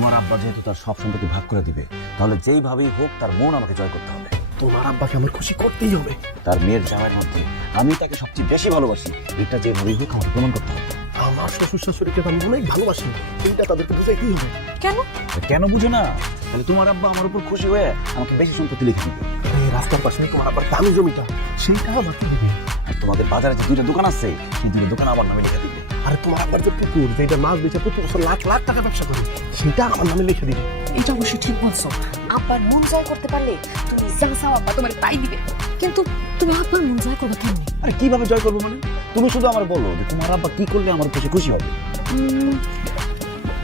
তোমার আব্বা যেহেতু তার সব সম্পত্তি ভাগ করে দিবে, তাহলে যেইভাবেই হোক তার মন আমাকে জয় করতে হবে। তোমার আব্বাকে আমার খুশি করতেই হবে। তার মেয়ের জামাইয়ের মধ্যে আমি তাকে সবচেয়ে বেশি ভালোবাসি, এটা যেভাবেই হোক আমাকে প্রমাণ করতে হবে। আমার শ্বশুর শাশুড়িকে আমি অনেক ভালোবাসি, এইটা তাদেরকে বুঝাইতেই হবে। কেন? কেন বুঝো না? তাহলে তোমার আব্বা আমার উপর খুশি হয়ে আমাকে বেশি সম্পত্তি লিখে দেবে। এই রাস্তার পাশে তোমার আব্বার দামি জমিটা, সেইটা আমাকে দেবে। আর তোমাদের বাজারে যে দুইটা দোকান আছে, সেই দুইটা দোকান আমার নামে লিখে দিবে। আরে তোমার আব্বার যে পুকুর, যেটা মাছ বেচে প্রতি বছর লাখ লাখ টাকা ব্যবসা করে, সেটা আমার নামে লিখে দিবে। এটা অবশ্যই ঠিক বলছো। আব্বার মন জয় করতে পারলে তুমি যা চাও আব্বা তোমার তাই দিবে। কিন্তু তুমি আব্বার মন জয় করবে কেমনে? আরে কিভাবে জয় করবো মানে? তুমি শুধু আমার বলো যে তোমার আব্বা কি করলে আমার কাছে খুশি হবে।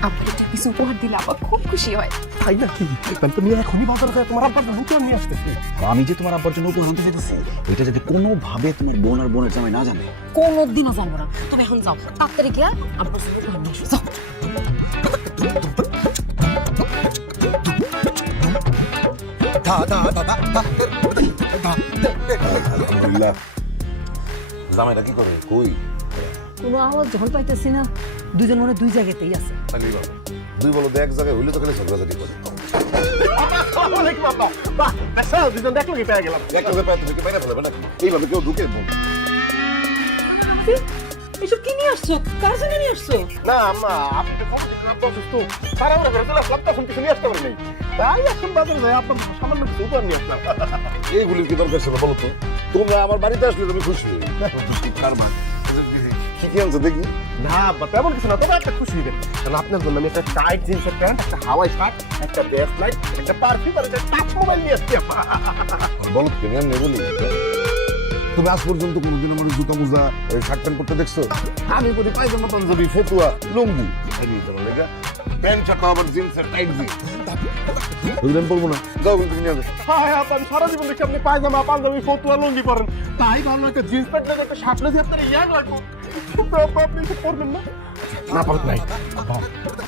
আব্বা একটা কিছু উপহার দিলে আব্বা খুব খুশি হয়। তাই নাকি? তাহলে তুমি এখনই বাজারে যায় তোমার আব্বার জন্য উপহার নিয়ে আসতেছি। আর আমি যে তোমার আব্বার জন্য উপহার আনতে চাইতেছি, এটা যদি কোনোভাবে তোমার বোন আর বোনের জামাই না জানে। কোনোদিনও জানবো না। তুমি এখন যাও, তাড়াতাড়ি গিয়া আব্বার জন্য উপহার নিয়ে এসো। যাও। আলহামদুলিল্লাহ। জামাইরা কি করে কই? কোনো আওয়াজ যখন পাইতেছি না, দুজন মনে দুই জায়গাতেই আছে। খালি বাবা দুই বলো এক জায়গায় হইলে তো খালি ঝগড়াঝাটি করে। আসসালামু আলাইকুম আব্বা। বাহ, আচ্ছা দুজন দেখলো কি পেয়ে গেলাম। এক লোকের পায়ে তুমি কি পাইনা ফেলবে নাকি? এইভাবে কেউ ঢুকে এসব কি নিয়ে আসছো? কার জন্য নিয়ে আসছো? না আম্মা, আপনি কোনো দিন আব্বা অসুস্থ, তারা ওরা করে চলে আসলাম, তখন কিছু নিয়ে আসতে পারি নাই। তাই এখন বাজারে যাই আপনার সামান্য কিছু উপহার নিয়ে আসলাম। এইগুলির কি দরকার ছিল বলো তো? তোমরা আমার বাড়িতে আসলে তুমি খুশি হই। কি কি আনছো দেখি? না আব্বা তেমন কিছু না, তবে একটা খুশি হইবেন, কারণ আপনার জন্য আমি একটা টাইট জিন্সের প্যান্ট, একটা হাওয়াই শার্ট, একটা ড্রেস লাইট, একটা পারফিউম আর একটা টাচ মোবাইল নিয়ে আসছি আব্বা। বলো কেন এমনি বলি? তুমি আজ পর্যন্ত কোনোদিন আমার জুতা মোজা শার্ট প্যান্ট করতে দেখছো? আমি করি পায়জামা পাঞ্জাবি ফতুয়া লুঙ্গি প্যান্ট শার্ট আবার জিন্সের টাইট জিন্স বুঝলেন বলবো না। যাও কিন্তু নিয়ে যাও। হ্যাঁ আব্বা, আমি সারা জীবন দেখি আপনি পায়জামা পাঞ্জাবি ফতুয়া লুঙ্গি পরেন, তাই ভাবলাম একটা জিন্স প্যান্ট দেখে একটা শার্ট নিয়ে আপনার ইয়ার লাগবে। কিন্তু আব্বা আপনি কিছু করবেন না? না পারত নাই আব্বা,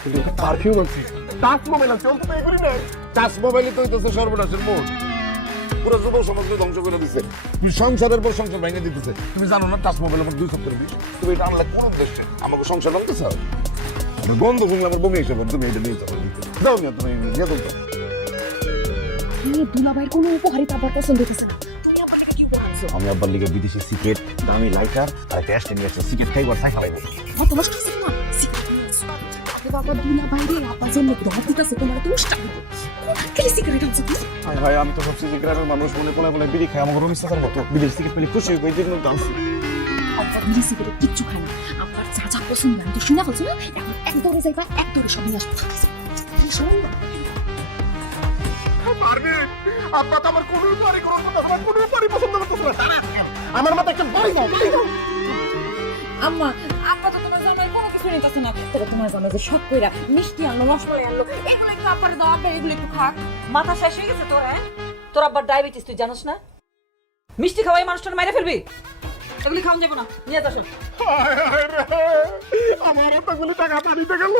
কিন্তু পারফিউম আছে, টাচ মোবাইল আছে, অন্তত এগুলি না। টাচ মোবাইলে তো হইতেছে সর্বনাশের মোড়। পুরো যুব সমাজকে ধ্বংস করে দিচ্ছে। তুমি সংসারের পর সংসার ভেঙে দিতেছে। তুমি জানো না টাচ মোবাইল আমার 2 সপ্তাহের বিষ। তুমি এটা আনলে কোন উদ্দেশ্যে? আমাকে সংসার ভাঙতে চাও? আমার গন্ধ শুনলে আমার বমি এসে পড়ে। তুমি এটা নিয়ে যাও। যাও না তুমি নিয়ে যাও। এই দুলাভাইয়ের কোনো উপহারই তো আব্বার পছন্দ হইতেছে না। তুমি আব্বার থেকে কি উপহার আনছো? আমি আব্বার লিগে বিদেশি সিগারেট, দামি লাইটার আর একটা অ্যাশটে নিয়ে আসছি। সিগারেট খাইবার চাই খাইবো। আমার তোমার কাছে না সিগারেট নিয়ে আসো। আরে বাবা দুলাভাইরে আব্বার জন্য দর দিতেছে, তোমার তো উষ্টা হইব। কোথায় সিগারেট আনছো তুমি? হায় হায়, আমি তো ভাবছি যে গ্রামের মানুষ মনে কোলে বিড়ি খায়, আমাকে রমিস থাকার মতো বিদেশি সিগারেট পেলে খুশি হইব, এই জন্য তো আনছি। আব্বার বিড়ি সিগারেট কিচ্ছু খায় না। আব্বার যা যা পছন্দ আমি তো শুনে ফেলছো না। এখন এক দৌড়ে যাইবা, এক দৌড়ে সব নিয়ে আসবো। শোন না, পারবে আব্বা তো আমার কোনো উপহারই করার কথা না, কোনো উপহারই পছন্দ করতেছে না। আমার মাথা একটা বাড়ি দাও, বাড়ি দাও। আম্মা আব্বা তো তোমার জামাই কোনো কিছু নিতেছে না। তবে তোমার জামাই যে সব কইরা মিষ্টি আনলো, রসমালাই আনলো, এগুলো একটু আব্বারে দাও, আব্বা এগুলো একটু খাক। মাথা শেষ হয়ে গেছে তোর? হ্যাঁ, তোর আব্বার ডায়াবেটিস, তুই জানোস না? মিষ্টি খাওয়াই মানুষটার মাইরে ফেলবি। এগুলি খাওয়া যাবো না, নিয়ে যাস। হায় হায় রে, আমার এতগুলো টাকা পানিতে গেল।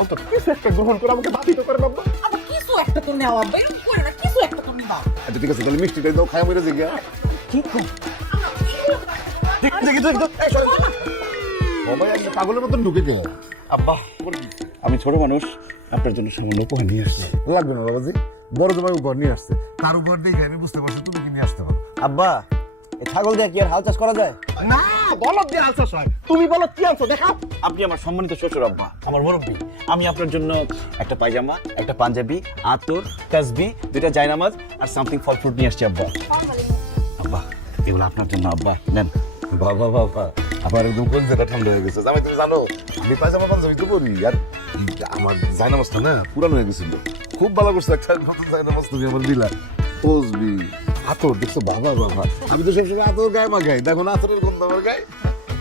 অন্তত কিছু একটা গ্রহণ করে আমাকে বাধিত করে বাবা। আবার কিছু একটা তো নেওয়া, আব্বা এরকম করে না, কিছু একটা তো নিবা। আচ্ছা ঠিক আছে, তাহলে মিষ্টিটাই দাও, খায় মরে জিগা। কি কর? দেখি দেখি সবাই একটা পাগলের মতন ঢুকে যায়। আব্বা, আমি ছোট মানুষ, আপনার জন্য সামান্য উপহার নিয়ে আসছি। লাগবে না বাবাজি, বড় জামাই উপহার নিয়ে আসছে। তার উপহার দেখে আমি বুঝতে পারছি তুমি কি নিয়ে আসতে পারো। আব্বা, এই ছাগল দিয়ে কি আর হাল চাষ করা যায়? না বলদ দিয়ে আলসাস হয়, তুমি বলো কি আনছো দেখাও। আপনি আমার সম্মানিত শ্বশুর আব্বা, আমার মুরব্বী। আমি আপনার জন্য একটা পায়জামা, একটা পাঞ্জাবি, আতর, তাসবি, 2টা জায়নামাজ আর সামথিং ফল ফ্রুট নিয়ে আসছি আব্বা। আব্বা, এগুলো আপনার জন্য আব্বা, নেন। বাবা বাবা, আমার একদম কলজেটা ঠান্ডা হয়ে গেছে। জামাই তুমি জানো আমি পায়জামা পাঞ্জাবি তো পরি, আর আমার জায়নামাজটা না পুরানো হয়ে গেছিল। খুব ভালো করছো, একটা নতুন জায়নামাজ তুমি আমার দিলা। তসবি, আতর দেখছো? বাবা বাবা, আমি তো সবসময় আতর গায়ে মাখাই, দেখো না আতরের গন্ধ আমার গায়ে।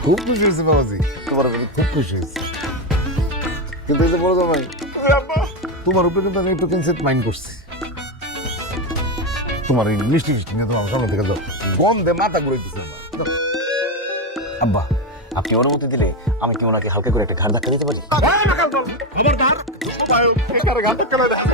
খুব খুশি হয়েছে বাবাজি, তোমার উপরে খুব খুশি হয়েছে। কিন্তু এই যে বড় জামাই, তোমার উপরে কিন্তু আমি একটু কনসেপ্ট মাইন্ড করছি। তোমার এই মিষ্টি মিষ্টি নিয়ে তোমার সামনে থেকে যাও, গন্ধে মাথা ঘুরাইতেছে আমার। যাও। আব্বা, আপনি অনুমতি দিলে আমি কি ওনাকে হালকা করে একটা ঘাড় ধাক্কা দিতে পারি? খবরদার, ঘাটে কেন দেখা